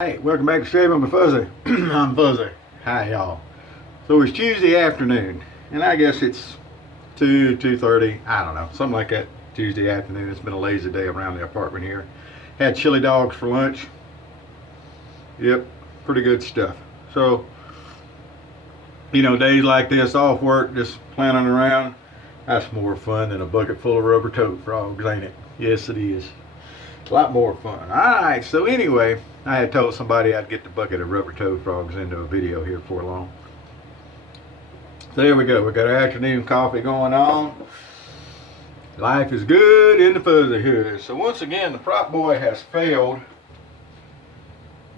Hey, welcome back to Shave. I'm Fuzzy. I'm Fuzzy. Hi, y'all. So it's Tuesday afternoon, and I guess it's 2:30. I don't know, something like that. Tuesday afternoon. It's been a lazy day around the apartment here. Had chili dogs for lunch. Yep, pretty good stuff. So, days like this, off work, just planning around. That's more fun than a bucket full of rubber toad frogs, ain't it? Yes, it is. A lot more fun. Alright, so anyway, I had told somebody I'd get the bucket of rubber toad frogs into a video here before long. So there we go. We got our afternoon coffee going on. Life is good in the fuzzy hood. So once again, the prop boy has failed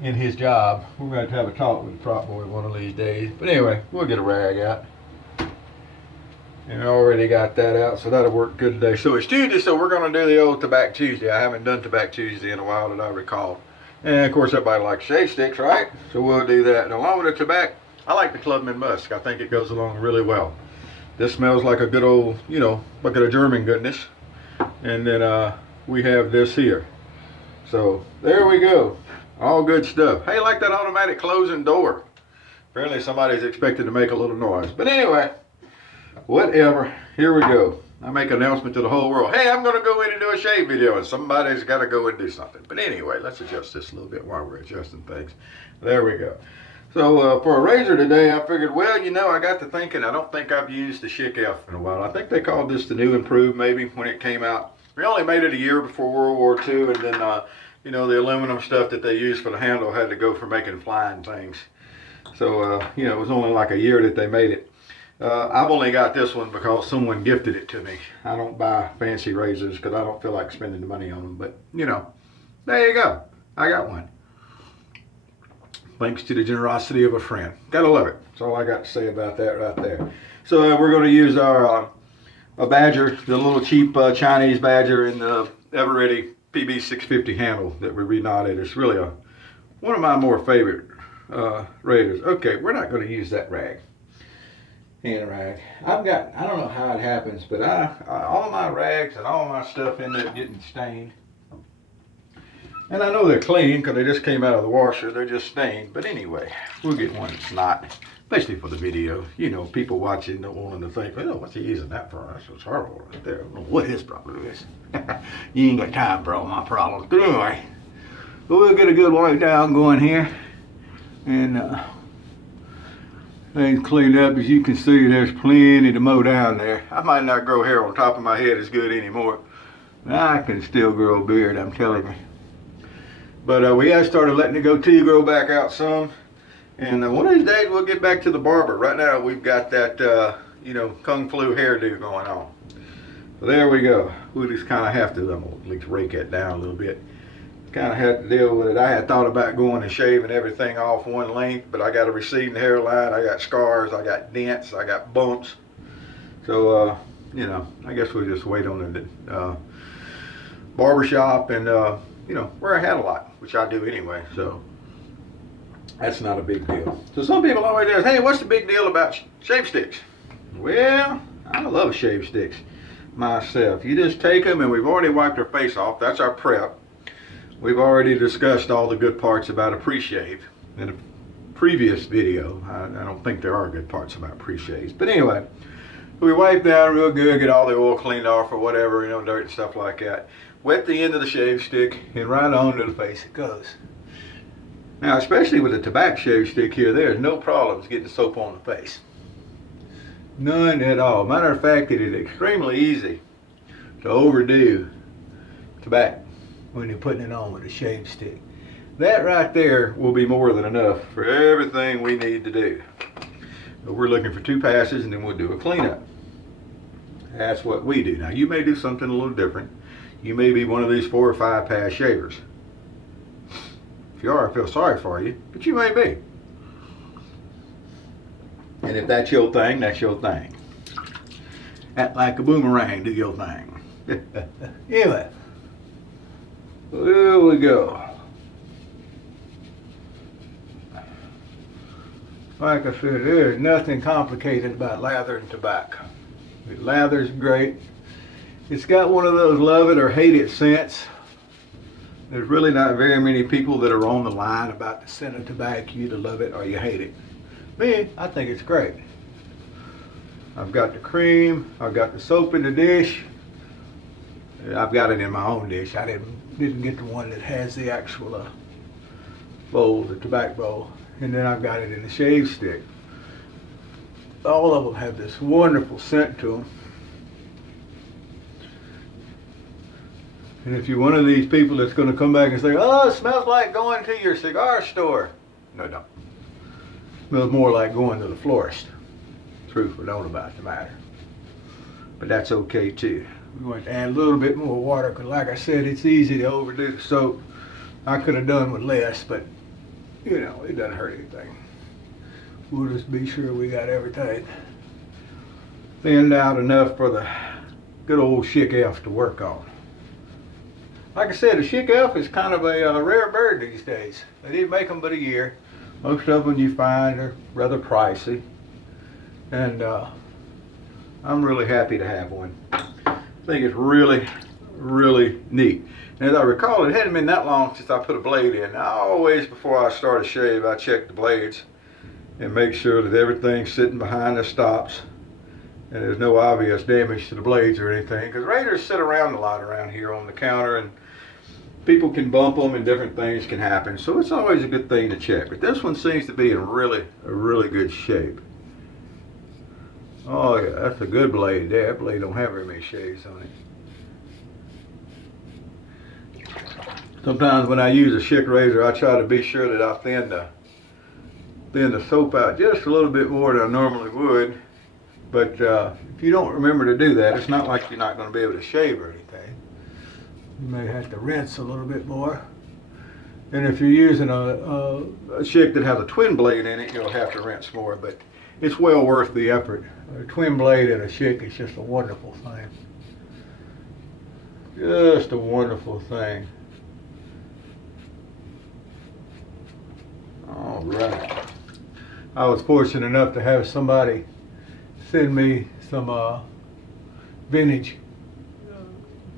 in his job. We're going to have a talk with the prop boy one of these days. But anyway, we'll get a rag out. And I already got that out, so that'll work good today. So it's Tuesday, so we're going to do the old Tabac Tuesday. I haven't done Tabac Tuesday in a while that I recall. And of course, everybody likes shave sticks, right? So we'll do that. And along with the Tabac, I like the Clubman Musk. I think it goes along really well. This smells like a good old, bucket of German goodness. And then we have this here. So there we go. All good stuff. Hey, like that automatic closing door. Apparently somebody's expected to make a little noise. But anyway, whatever. Here we go. I make an announcement to the whole world. Hey, I'm going to go in and do a shave video, and somebody's got to go and do something. But anyway, let's adjust this a little bit while we're adjusting things. There we go. So for a razor today, I figured, well, I got to thinking, I don't think I've used the Schick F in a while. I think they called this the new improved maybe when it came out. We only made it a year before World War II, and then, the aluminum stuff that they used for the handle had to go for making flying things. So, it was only like a year that they made it. I've only got this one because someone gifted it to me. I don't buy fancy razors because I don't feel like spending the money on them. But, there you go. I got one. Thanks to the generosity of a friend. Gotta love it. That's all I got to say about that right there. So we're going to use our a Badger, the little cheap Chinese Badger in the ever-ready PB 650 handle that we reknotted. It's really one of my more favorite razors. Okay, we're not going to use that rag. Hand rag. I don't know how it happens, but all my rags and all my stuff end up getting stained. And I know they're clean because they just came out of the washer. They're just stained. But anyway, we'll get one that's not, especially for the video. People watching don't want them to think, oh, what's he using that for? That's what's horrible right there. I don't know what his problem is. You ain't got time for all my problems. But anyway, we'll get a good wipe down going here. And things cleaned up. As you can see, there's plenty to mow down there. I might not grow hair on top of my head as good anymore. I can still grow a beard, I'm telling you. But we have started letting the goatee grow back out some. And one of these days we'll get back to the barber. Right now we've got that, Kung Flu hairdo going on. So there we go. We just kind of have to, I'm going to at least rake that down a little bit. Kind of had to deal with it. I had thought about going and shaving everything off one length, but I got a receding hairline, I got scars, I got dents, I got bumps. So, I guess we'll just wait on the barbershop and, wear a hat a lot, which I do anyway, so that's not a big deal. So some people always ask, hey, what's the big deal about shave sticks? Well, I love shave sticks myself. You just take them, and we've already wiped our face off. That's our prep. We've already discussed all the good parts about a pre-shave in a previous video. I don't think there are good parts about pre-shaves. But anyway, we wipe down real good, get all the oil cleaned off or whatever, dirt and stuff like that. Wet the end of the shave stick and right onto the face it goes. Now, especially with the Tabac shave stick here, there's no problems getting soap on the face. None at all. Matter of fact, it is extremely easy to overdo Tabac when you're putting it on with a shave stick. That right there will be more than enough for everything we need to do. But we're looking for 2 passes and then we'll do a cleanup. That's what we do. Now you may do something a little different. You may be one of these 4 or 5 pass shavers. If you are, I feel sorry for you, but you may be. And if that's your thing, that's your thing. Act like a boomerang, do your thing. Anyway. There we go. Like I said, there's nothing complicated about lathering tobacco. It lathers great. It's got one of those love it or hate it scents. There's really not very many people that are on the line about the scent of tobacco. You either love it or you hate it. Me, I think it's great. I've got the cream, I've got the soap in the dish. I've got it in my own dish. I didn't get the one that has the actual bowl, the tobacco bowl. And then I've got it in the shave stick. All of them have this wonderful scent to them. And if you're one of these people that's going to come back and say, oh, it smells like going to your cigar store. No, it don't. It smells more like going to the florist. Truth or don't about the matter. But that's okay too. We're going to add a little bit more water because like I said, it's easy to overdo the soap. I could have done with less, but you know, it doesn't hurt anything. We'll just be sure we got everything thinned out enough for the good old Schick F to work on. Like I said, the Schick F is kind of a rare bird these days. They didn't make them but a year. Most of them you find are rather pricey. And I'm really happy to have one. I think it's really, really neat. And as I recall, it hadn't been that long since I put a blade in. I always, before I start a shave, I check the blades and make sure that everything's sitting behind the stops and there's no obvious damage to the blades or anything. Because razors sit around a lot around here on the counter and people can bump them and different things can happen. So it's always a good thing to check. But this one seems to be in really good shape. Oh yeah, that's a good blade there. That blade don't have very many shaves on it. Sometimes when I use a Schick razor, I try to be sure that I thin the soap out just a little bit more than I normally would. But if you don't remember to do that, it's not like you're not going to be able to shave or anything. You may have to rinse a little bit more. And if you're using a Schick that has a twin blade in it, you'll have to rinse more. But it's well worth the effort. A twin blade and a Schick is just a wonderful thing. Just a wonderful thing. All right. I was fortunate enough to have somebody send me some vintage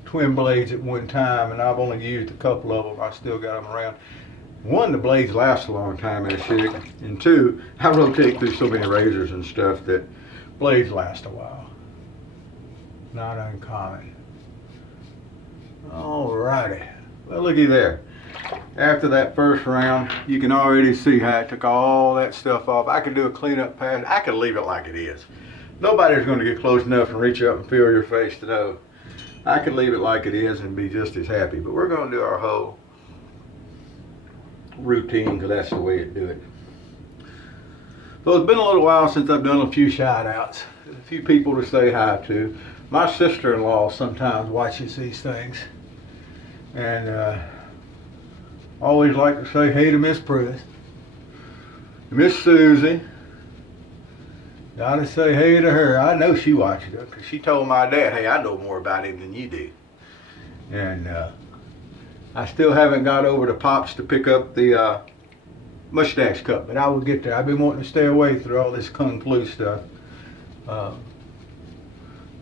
twin blades at one time, and I've only used a couple of them. I still got them around. One, the blades last a long time in a Schick, and two, I rotate through so many razors and stuff that blades last a while. Not uncommon. Alrighty. Well, looky there. After that first round, you can already see how I took all that stuff off. I could do a cleanup pass. I could leave it like it is. Nobody's going to get close enough and reach up and feel your face to know. I could leave it like it is and be just as happy. But we're going to do our whole routine because that's the way to do it. So it's been a little while since I've done a few shout outs. A few people to say hi to. My sister-in-law sometimes watches these things. And always like to say hey to Miss Pruitt, Miss Susie. Gotta say hey to her. I know she watches it because she told my dad, hey, I know more about him than you do. And I still haven't got over to Pops to pick up the mustache cut, but I will get there. I've been wanting to stay away through all this Kung Flu stuff.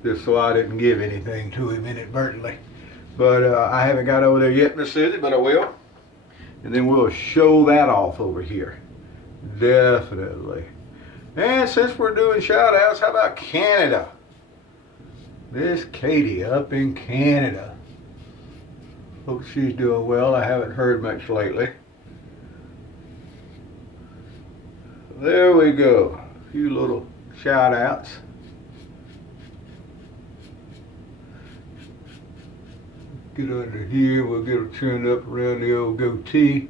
Just so I didn't give anything to him inadvertently. But I haven't got over there yet, Miss Susie, but I will. And then we'll show that off over here. Definitely. And since we're doing shout outs, how about Canada? Miss Katie up in Canada. Hope she's doing well. I haven't heard much lately. There we go. A few little shout outs. Get under here, we'll get them turned up around the old goatee.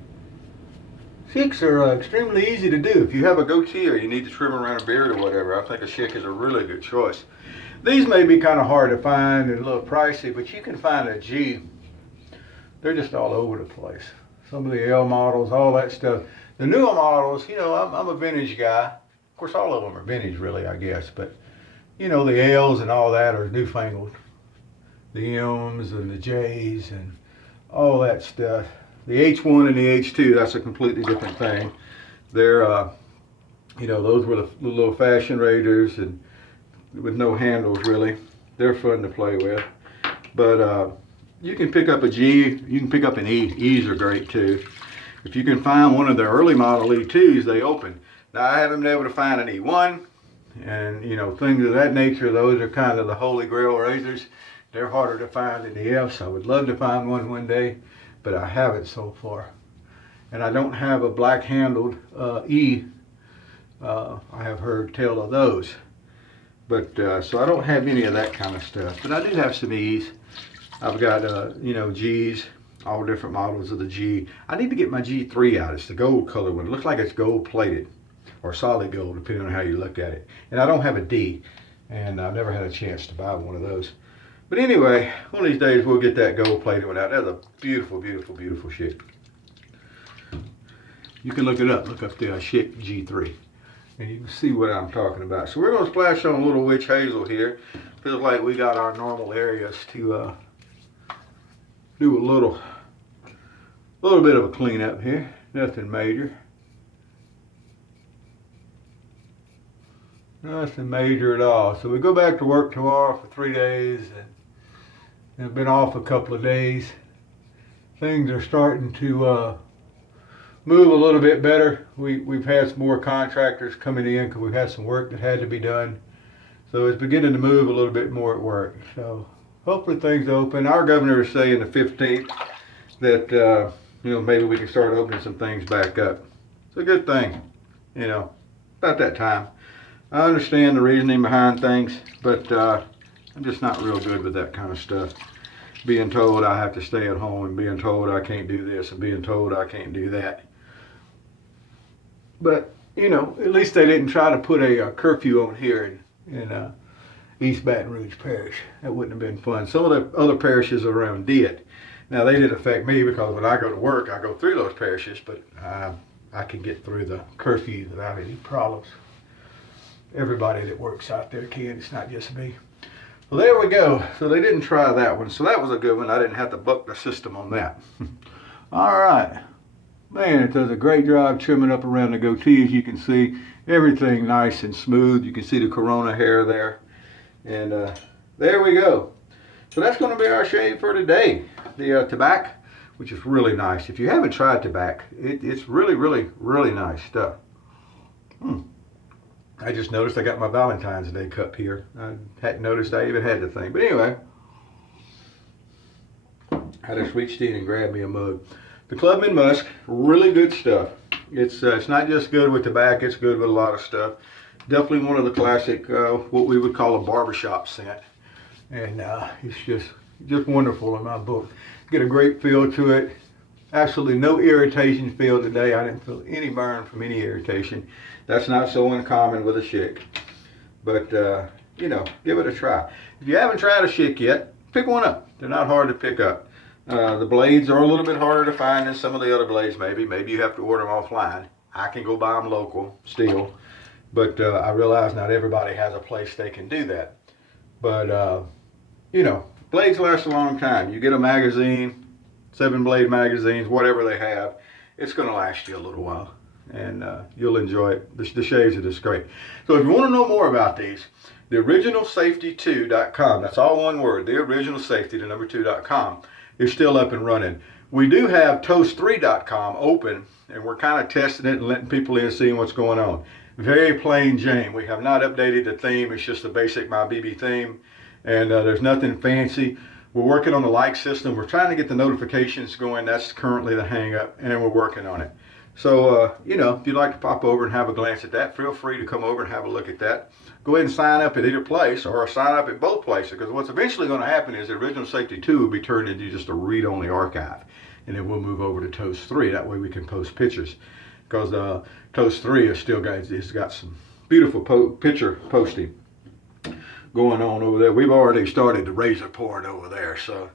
Schicks are extremely easy to do. If you have a goatee or you need to trim around a beard or whatever, I think a Schick is a really good choice. These may be kind of hard to find and a little pricey, but you can find a G. They're just all over the place. Some of the L models, all that stuff. The newer models, you know, I'm a vintage guy. Of course, all of them are vintage, really, I guess. But, you know, the L's and all that are newfangled. The M's and the J's and all that stuff. The H1 and the H2, that's a completely different thing. They're, you know, those were the little fashion raiders and with no handles really. They're fun to play with. But you can pick up a G, you can pick up an E. E's are great too. If you can find one of the early model E2s, they open. Now I haven't been able to find an E1, and you know, things of that nature. Those are kind of the holy grail razors. They're harder to find than the F's. I would love to find one day, but I haven't so far. And I don't have a black handled E. I have heard tell of those. But so I don't have any of that kind of stuff. But I do have some E's. I've got you know, G's, all different models of the G. I need to get my G3 out. It's the gold color one. It looks like it's gold plated or solid gold, depending on how you look at it. And I don't have a D, and I've never had a chance to buy one of those. But anyway, one of these days we'll get that gold plated one out. That's a beautiful, beautiful, beautiful Schick. You can look it up. Look up the Schick G3. And you can see what I'm talking about. So we're going to splash on a little witch hazel here. Feels like we got our normal areas to do a little bit of a cleanup here. Nothing major. Nothing major at all. So we go back to work tomorrow for 3 days, and I've been off a couple of days. Things are starting to move a little bit better. We've had some more contractors coming in because we've had some work that had to be done. So it's beginning to move a little bit more at work. So hopefully things open. Our governor is saying the 15th that you know, maybe we can start opening some things back up. It's a good thing, you know, about that time. I understand the reasoning behind things, but I'm just not real good with that kind of stuff. Being told I have to stay at home, and being told I can't do this, and being told I can't do that. But, you know, at least they didn't try to put a curfew on here in East Baton Rouge Parish. That wouldn't have been fun. Some of the other parishes around did. Now, they didn't affect me because when I go to work, I go through those parishes, but I can get through the curfew without any problems. Everybody that works out there can. It's not just me. Well, there we go. So they didn't try that one. So that was a good one. I didn't have to buck the system on that. All right. Man, it does a great job trimming up around the goatee. As you can see, everything nice and smooth. You can see the corona hair there. And there we go. So that's going to be our shave for today. The Tabac, which is really nice. If you haven't tried Tabac, it's really, really, really nice stuff. I just noticed I got my Valentine's Day cup here. I hadn't noticed I even had the thing. But anyway, I just reached in and grabbed me a mug. The Clubman Musk, really good stuff. It's not just good with tobacco, it's good with a lot of stuff. Definitely one of the classic, what we would call a barbershop scent. And it's just wonderful in my book. Get a great feel to it. Absolutely no irritation feel today. I didn't feel any burn from any irritation. That's not so uncommon with a Schick. But, you know, give it a try. If you haven't tried a Schick yet, pick one up. They're not hard to pick up. The blades are a little bit harder to find than some of the other blades maybe. Maybe you have to order them offline. I can go buy them local still. But I realize not everybody has a place they can do that. But, you know, blades last a long time. You get a magazine, 7-blade magazines, whatever they have, it's going to last you a little while. And you'll enjoy it. The shaves are just great. So if you want to know more about these, theoriginalsafety2.com, that's all one word, theoriginalsafety2.com, is still up and running. We do have toast3.com open, and we're kind of testing it and letting people in and seeing what's going on. Very plain Jane. We have not updated the theme. It's just the basic My BB theme, and there's nothing fancy. We're working on the like system. We're trying to get the notifications going. That's currently the hang up, and we're working on it. So, you know, if you'd like to pop over and have a glance at that, feel free to come over and have a look at that. Go ahead and sign up at either place or sign up at both places, because what's eventually going to happen is the Original Safety 2 will be turned into just a read-only archive. And then we'll move over to Toast 3. That way we can post pictures, because Toast 3 has still got some beautiful picture posting going on over there. We've already started the razor pouring over there, so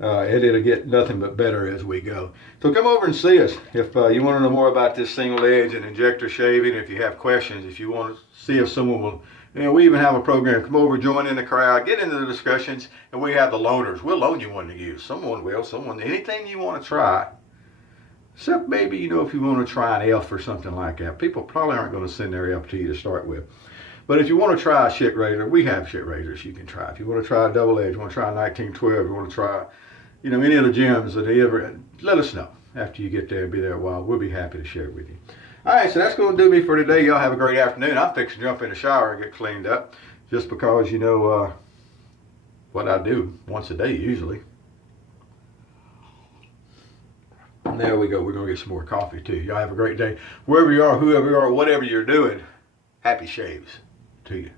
it'll get nothing but better as we go. So come over and see us if you want to know more about this single edge and injector shaving. If you have questions, if you want to see if someone will, you know, we even have a program. Come over, join in the crowd, get into the discussions, and we have the loaners. We'll loan you one to use. Someone will. Anything you want to try. Except maybe, you know, if you want to try an F or something like that. People probably aren't going to send their F to you to start with. But if you want to try a Schick razor, we have Schick razors you can try. If you want to try a double edge, you want to try a 1912, you want to try, you know, any of the gems that he ever, let us know after you get there and be there a while. We'll be happy to share it with you. All right, so that's going to do me for today. Y'all have a great afternoon. I'm fixing to jump in the shower and get cleaned up just because, you know, what I do once a day usually. And there we go. We're going to get some more coffee too. Y'all have a great day. Wherever you are, whoever you are, whatever you're doing, happy shaves to you.